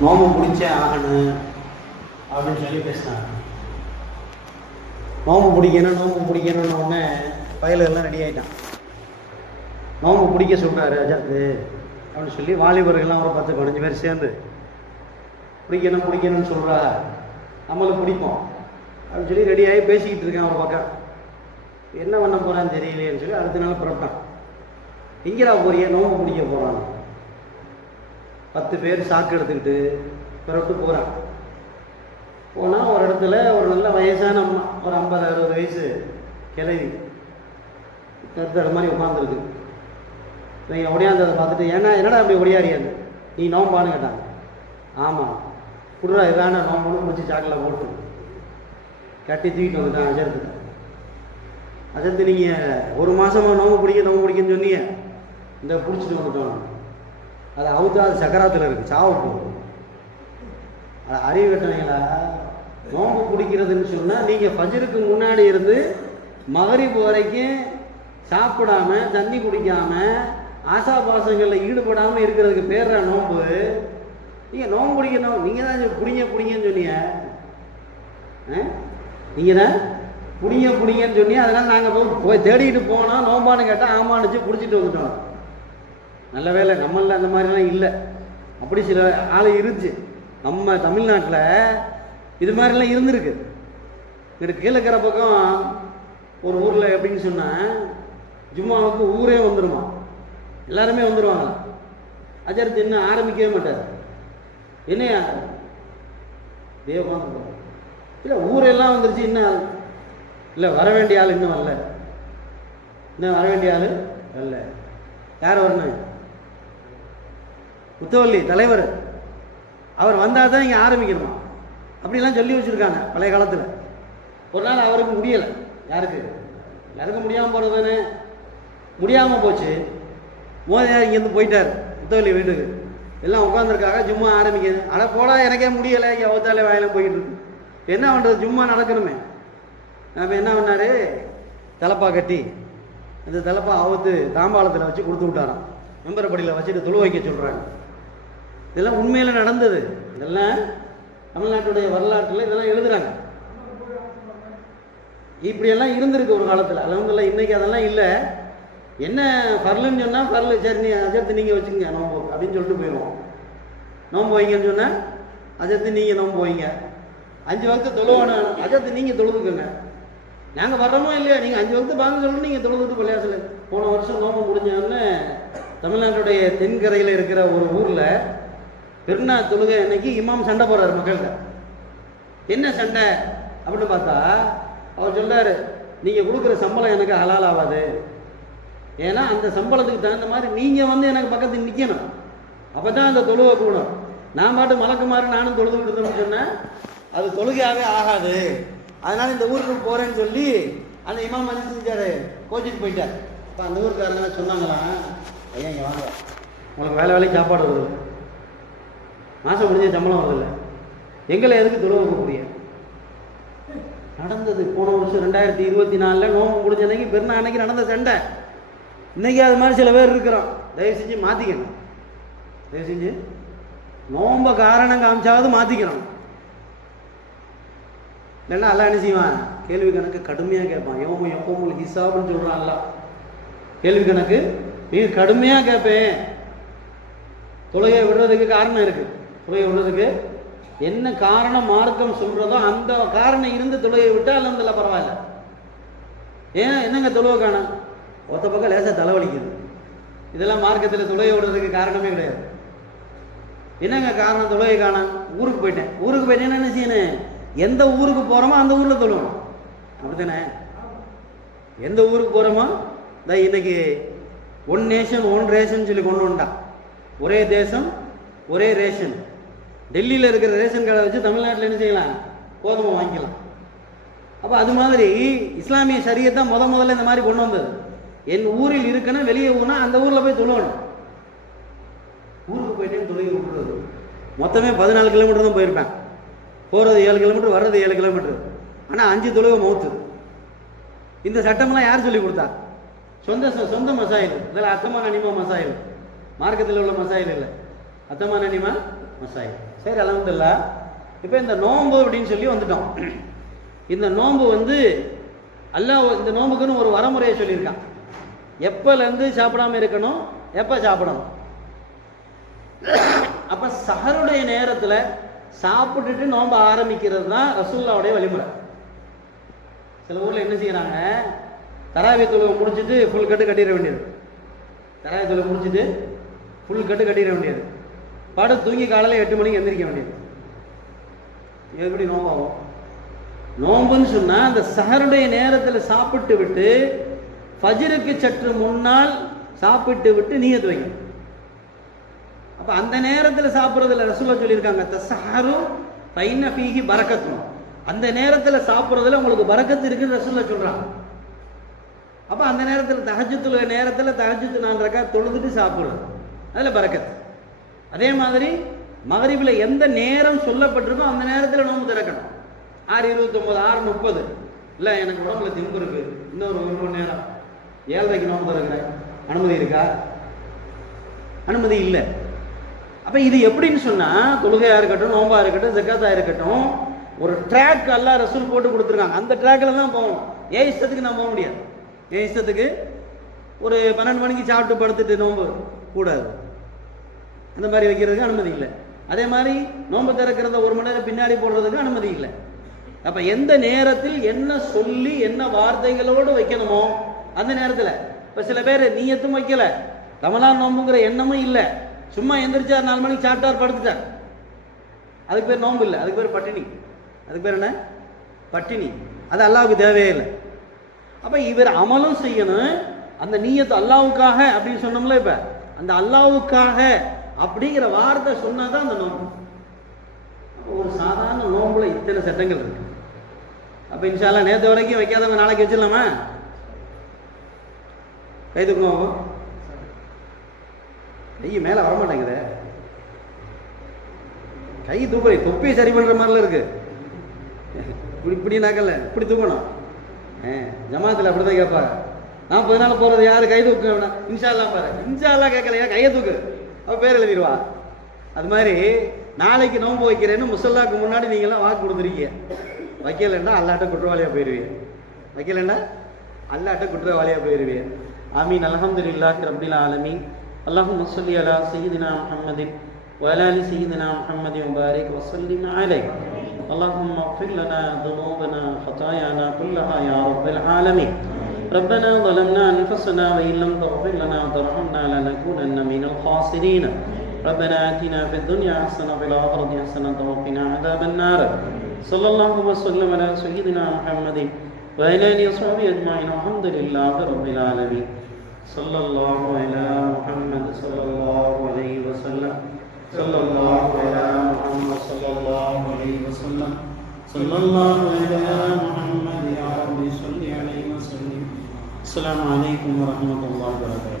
நோம்பு பிடிச்சே ஆகணும் அப்படின்னு சொல்லி பேசினாங்க. நோம்பு பிடிக்கணும்னு உடனே பயலெல்லாம் ரெடி ஆகிட்டான். நோம்பு பிடிக்க சொல்கிறாரு அஜாத்து அப்படின்னு சொல்லி வாலிபர்கள்லாம் ஒரு 10-15 பேர் சேர்ந்து பிடிக்கணும்னு சொல்கிறா, நம்மளும் பிடிப்போம் அப்படின்னு சொல்லி ரெடியாகி பேசிக்கிட்டு இருக்கேன். ஒரு பக்கம் என்ன பண்ண போகிறான்னு தெரியலையேன்னு சொல்லி அடுத்த நாள் புறப்பட்டான். எங்கேடா போறிய? நோம்பு பிடிக்க போகிறான். 10 பேர் சாக்கு எடுத்துக்கிட்டு புறப்பட்டு போகிறான். போனால் ஒரு இடத்துல ஒரு நல்ல வயசான அம்மா, ஒரு 50-60 வயசு கிளவி கருத்தட மாதிரி உட்காந்துருக்கு. நீங்கள் ஒடியாந்ததை பார்த்துட்டு, ஏன்னா என்னடா அப்படி ஒடியாரியாது, நீ நோம்பான்னு கேட்டாங்க. ஆமாம், குடுறா இதான நோம்புன்னு முடிச்சு சாக்கில் போட்டு கட்டி தூக்கிட்டு வந்துட்டான் அஜர்த்து. அஜர்த்து நீங்கள் ஒரு மாதமாக நோம்பு பிடிக்குன்னு சொன்னீங்க, இந்த பிடிச்சிட்டு வந்துட்டோம். அது அவுத்தா, அது சக்கராத்தில் இருக்குது, சாவு போகும். அது அறிவு கட்டணைங்களா? நோம்பு பிடிக்கிறதுன்னு சொன்னால் நீங்கள் ஃபஜ்ருக்கு முன்னாடி இருந்து மகரிப் வரைக்கும் சாப்பிடாம தண்ணி குடிக்காம ஆசாபாசங்களில் ஈடுபடாமல் இருக்கிறதுக்கு பேர் நோம்பு. நீங்கள் நோம்பு பிடிக்கணும், நீங்கள் தான் பிடிங்கன்னு சொன்னீங்க. நீங்கள் தான் பிடிங்கன்னு சொன்னீங்க. அதனால் நாங்கள் போய் தேடிக்கிட்டு போனோம். நோம்பான்னு கேட்டால் ஆமானுச்சு, பிடிச்சிட்டு வந்துட்டோம். நல்ல வேலை நம்மள அந்த மாதிரிலாம் இல்லை. அப்படி சில ஆள் இருந்துச்சு. நம்ம தமிழ்நாட்டில் இது மாதிரிலாம் இருந்திருக்கு. இங்கிட்ட கீழக்கிற பக்கம் ஒரு ஊரில் எப்படின்னு சொன்னால், ஜும்மாவுக்கு ஊரே வந்துடுமா, எல்லாருமே வந்துடுவாங்க. அஜர்த்து இன்னும் ஆரம்பிக்கவே மாட்டார். என்னையா தேவகாந்த இல்லை, ஊரெல்லாம் வந்துருச்சு, இன்னும் இல்லை வர வேண்டிய ஆள் இன்னும் வரல, இன்னும் வர வேண்டிய ஆள் வரல. யார் வரணும்? முத்தவல்லி தலைவர், அவர் வந்தால் தான் இங்கே ஆரம்பிக்கணுமா, அப்படிலாம் சொல்லி வச்சுருக்காங்க பழைய காலத்தில். ஒரு நாள் அவருக்கு முடியலை. யாருக்கு? எல்லாருக்கும் முடியாமல் போகிறது தானே. முடியாமல் போச்சு. மோதியார் இங்கேருந்து போயிட்டார் முத்தவல்லி வீட்டுக்கு. எல்லாம் உட்காந்துருக்காங்க, ஜும்மா ஆரம்பிக்குது. அட போடா, எனக்கே முடியலை, இங்கே அவத்தாலே வாயில போய்கிட்டு இருக்கு. என்ன பண்ணுறது, ஜும்மா நடக்கணுமே. நம்ம என்ன பண்ணார், தலப்பா கட்டி அந்த தலப்பா அவுத்து தாம்பாளத்தில் வச்சு கொடுத்து விட்டாராம். மெம்பரப்படியில் வச்சுட்டு தொழு வைக்க சொல்கிறாங்க. இதெல்லாம் உண்மையில் நடந்தது. இதெல்லாம் தமிழ்நாட்டுடைய வரலாற்றில் இதெல்லாம் எழுதுறாங்க. இப்படியெல்லாம் இருந்திருக்கு ஒரு காலத்தில். அல்ஹம்துலில்லாஹ் இன்னைக்கு அதெல்லாம் இல்லை. என்ன ஃபர்லுன்னு சொன்னால் ஃபர்லு, சரி நீ அஜர்த்து நீங்கள் வச்சுக்கோங்க நோம்பு அப்படின்னு சொல்லிட்டு போயிடுவோம். நோம்பு வைங்கன்னு சொன்னால் அஜர்த்து நீங்கள் நோம்பு வைங்க. 5 வக்து தொழுவான அஜர்த்து நீங்கள் தொழுதுக்கோங்க. நாங்கள் வர்றோமோ இல்லையா, நீங்கள் 5 வக்து பாங்க சொல்லணும், நீங்கள் தொழுதுட்டு பள்ளியாசல். போன வருஷம் நோம்பு முடிஞ்சோன்னு தமிழ்நாட்டுடைய தென்கரையில் இருக்கிற ஒரு ஊரில் பெருநா தொழுகை அன்னைக்கு இமாம் சண்டை போடுறாரு மக்கள்கிட்ட. என்ன சண்டை அப்படின்னு பார்த்தா, அவர் சொல்றாரு, நீங்கள் கொடுக்குற சம்பளம் எனக்கு ஹலால் ஆகாது. ஏன்னா அந்த சம்பளத்துக்கு தகுந்த மாதிரி நீங்கள் வந்து எனக்கு பக்கத்துக்கு நிற்கணும், அப்போ தான் அந்த தொழுகை கூடும். நான் பாட்டு மலக்குமாறு நானும் தொழுது விடுதோம்னு சொன்னேன், அது தொழுகையாகவே ஆகாது. அதனால் இந்த ஊருக்கு போகிறேன்னு சொல்லி அந்த இமாம் வந்து செஞ்சார், கோச்சிட்டு போயிட்டார். இப்போ அந்த ஊருக்காரங்க சொன்னாங்களாம், ஐயா இங்கே வாங்க, உங்களுக்கு வேலைக்கு சாப்பாடு வருது, மாதம் முடிஞ்ச சம்பளம் வருதில்லை, எங்களை எதுக்கு தொழுவ கூடிய நடந்தது. போன வருஷம் 2024 நோம்பு முடிஞ்சதைக்கு பெருநாள் அன்னைக்கு நடந்த சண்டை. இன்னைக்கு அது மாதிரி சில பேர் இருக்கிறோம். தயவு செஞ்சு மாற்றிக்கணும். தயவு செஞ்சு நோம்ப காரணம் காமிச்சாவது மாற்றிக்கணும். இல்லைன்னா அல்லா என்ன செய்வான், கேள்வி கணக்கு கடுமையாக கேட்பான். எப்பவும் ஹிசாப்னு சொல்கிறான் அல்ல. கேள்வி கணக்கு மிக கடுமையாக கேட்பேன். தொழுகையை விடுறதுக்கு காரணம் இருக்குது. தொழுகை விடுறதுக்கு என்ன காரணம் மார்க்கம் சொல்கிறதோ அந்த காரணம் இருந்து தொழுகையை விட்டால் அல்ஹம்துலில்லாஹ் பரவாயில்ல. ஏன் என்னங்க தொழுவை காணும், ஒத்த பக்கம் லேசாக தலைவலிக்குது, இதெல்லாம் மார்க்கத்தில் தொழுகை விடுறதுக்கு காரணமே கிடையாது. என்னங்க காரணம், தொழுகை காணும், ஊருக்கு போயிட்டேன் என்ன செய்யணும், எந்த ஊருக்கு போகிறோமோ அந்த ஊரில் தொழுவோம். அப்படித்தானே? எந்த ஊருக்கு போகிறோமோ, இந்த இன்னைக்கு ஒன் நேஷன் ஒன் ரேஷன் சொல்லி கொண்டு வந்தான். ஒரே தேசம் ஒரே ரேஷன். டெல்லியில் இருக்கிற ரேஷன் கார்டை வச்சு தமிழ்நாட்டில் என்ன செய்யலாம், கோதுமை வாங்கிக்கலாம். அப்போ அது மாதிரி இஸ்லாமிய ஷரியத்தை முதல்ல இந்த மாதிரி கொண்டு வந்தது. என் ஊரில் இருக்கணும், வெளியே ஊனா அந்த ஊரில் போய் தொழுவணும். ஊருக்கு போயிட்டேன்னு தொழுகி விட்டுறது. மொத்தமே 14 கிலோமீட்டர் தான் போயிருப்பேன். போகிறது 7 கிலோமீட்டர், வர்றது 7 கிலோமீட்டர். ஆனால் 5 தொழுகை மௌத்து. இந்த சட்டமெல்லாம் யார் சொல்லி கொடுத்தா? சொந்த மசாயில். இதில் அத்தமான அனிமா மசாயில், மார்க்கத்தில் உள்ள மசாயில் இல்லை. அத்தமான அனிமா மசாயி. சரி, அல்ஹம்துலில்லாஹ். இப்போ இந்த நோன்பு அப்படின்னு சொல்லி வந்துட்டோம். இந்த நோன்பு வந்து அல்லாஹ் இந்த நோன்புக்குன்னு ஒரு வரமுறையை சொல்லியிருக்கான். எப்போலேருந்து சாப்பிடாம இருக்கணும், எப்போ சாப்பிடணும். அப்போ சஹருடைய நேரத்தில் சாப்பிட்டுட்டு நோன்பு ஆரம்பிக்கிறது தான் ரசூலுல்லாஹ்வுடைய வழிமுறை. சில ஊரில் என்ன செய்யறாங்க, தராவி தொழுகை முடிச்சுட்டு ஃபுல் கட்டு கட்டிட வேண்டியது. தராவி தொழுகை முடிச்சுட்டு ஃபுல் கட்டு கட்டிட வேண்டியது. படம் தூங்கி காலையில் 8 மணிக்கு எந்திரிக்க வேண்டியது. எப்படி நோம்பாகும்? நோம்புன்னு சொன்னால் அந்த சஹருடைய நேரத்தில் சாப்பிட்டு விட்டு ஃபஜ்ருக்கு சற்று முன்னால் சாப்பிட்டு விட்டு நியத் வைக்கணும். அப்போ அந்த நேரத்தில் சாப்பிட்றதுல ரசூலுல்லாஹ் சொல்லியிருக்காங்க, தஸஹரு ஃபைன்ன ஃபீஹி பரக்கத்துன். அந்த நேரத்தில் சாப்பிட்றதுல உங்களுக்கு பரக்கத்து இருக்குன்னு ரசூலுல்லாஹ் சொல்கிறாங்க. அப்போ அந்த நேரத்தில் தஹஜ்ஜுதுல நேரத்தில் தஹஜ்ஜுத் 4 ரக்காத் தொழுதுட்டு சாப்பிடுறது, அதில் பரக்கத்து. அதே மாதிரி மகரிபில் எந்த நேரம் சொல்லப்பட்டிருக்கோ அந்த நேரத்தில் நோன்பு திறக்கணும். 6:29, 6:30. இல்லை எனக்கு உடம்புல திம்பு இருக்கு, இன்னொரு 1 மணி நேரம் 7:30 நோன்பு திறக்கிறேன், அனுமதி இருக்கா? அனுமதி இல்லை. அப்போ இது எப்படின்னு சொன்னால், தொழுகையாக இருக்கட்டும், நோம்பாக இருக்கட்டும், ஜக்காத்தாக இருக்கட்டும், ஒரு ட்ராக் அல்லாஹ் ரசூல் போட்டு கொடுத்துருக்காங்க. அந்த ட்ராக்கில் தான் போகணும். ஏன் இஷ்டத்துக்கு நான் போக முடியாது. ஏன் இஷ்டத்துக்கு ஒரு 12 மணிக்கு சாப்பிட்டு படுத்துட்டு நோன்பு கூடாது, அந்த மாதிரி வைக்கிறதுக்கு அனுமதி இல்லை. அதே மாதிரி நோன்பு திறக்கிறத 1 மணி நேரம் பின்னாடி போடுறதுக்கு அனுமதி இல்லை. அப்போ எந்த நேரத்தில் என்ன சொல்லி என்ன வார்த்தைகளோடு வைக்கணுமோ அந்த நேரத்தில். இப்போ சில பேர் நீயத்தும் வைக்கல, ரமலான் நோம்புங்கிற எண்ணமும் இல்லை, சும்மா எந்திரிச்சார் 4 மணிக்கு சாப்பிட்டார் படுத்துட்டார், அதுக்கு பேர் நோம்பு இல்லை, அதுக்கு பேர் பட்டினி. அதுக்கு பேர் என்ன? பட்டினி. அது அல்லாஹ்வுக்கு தேவையே இல்லை. அப்போ இவர் அமலும் செய்யணும். அந்த நீயத்து அல்லாஹ்வுக்காக அப்படின்னு சொன்னோம்ல, இப்போ அந்த அல்லாஹ்வுக்காக அப்படிங்கிற வார்த்தை சொன்னாதான் அந்த நோம்பு. ஒரு சாதாரண நோம்புல இத்தனை சட்டங்கள் இருக்கு. அப்போ இன்ஷா அல்லாஹ் நேற்று வரைக்கும் வைக்காதவங்க நாளைக்கு வச்சிடலாமா? கை தூக்கணும். கை மேலே வரமாட்டேங்குது. கை தூக்க தொப்பி சரி பண்ணுற மாதிரிலாம் இருக்கு. இப்படி நாக்கல இப்படி தூக்கணும். ஜமாத்தில் அப்படி தான் கேட்பாங்க. 40 நாள் போகிறது யார் கை தூக்கு? இன்ஷா அல்லாஹ் பாரு. இன்ஷா அல்லாஹ் கேட்கலையா, கையை தூக்கு, அவள் பேர் எழுதிடுவா. அது மாதிரி நாளைக்கு நோன்பு வைக்கிறேன்னு முசல்லாக்கு முன்னாடி நீங்களாம் வாக்கு கொடுத்துருக்கீங்க. வைக்கலைன்னா அல்லாட்ட குற்றவாளியாக போயிடுவீங்க. வைக்கலைன்னா அல்லாட்ட குற்றவாளியாக போயிடுவீங்க. ஆமீன். அல்ஹம்துலில்லாஹி ரப்பில் ஆலமீன். அல்லாஹும்ம ஸல்லி அலா சய்யிதினா முஹம்மதின் வ அலா ஆலி சய்யிதினா முஹம்மதின் வ பாரிக் வ ஸல்லிம் அலைஹி. அல்லாஹும்ம இக்ஃபிர் லனா ذنوبنا خطايانا كلها يا رب العالمين. ربنا ظلمنا أنفسنا وإن لم تغفر لنا وترحمنا لنكونن من الخاسرين. ربنا آتنا في الدنيا حسنة وفي الآخرة حسنة وقنا عذاب النار. صلى الله وسلم على سيدنا محمد وعلى آله وصحبه أجمعين. الحمد لله رب العالمين. صلى الله على محمد صلى الله عليه وسلم. صلى الله على محمد صلى الله عليه وسلم. صلى الله على محمد يا رب صل عليه وسلم. السلام عليكم ورحمة الله وبركاته.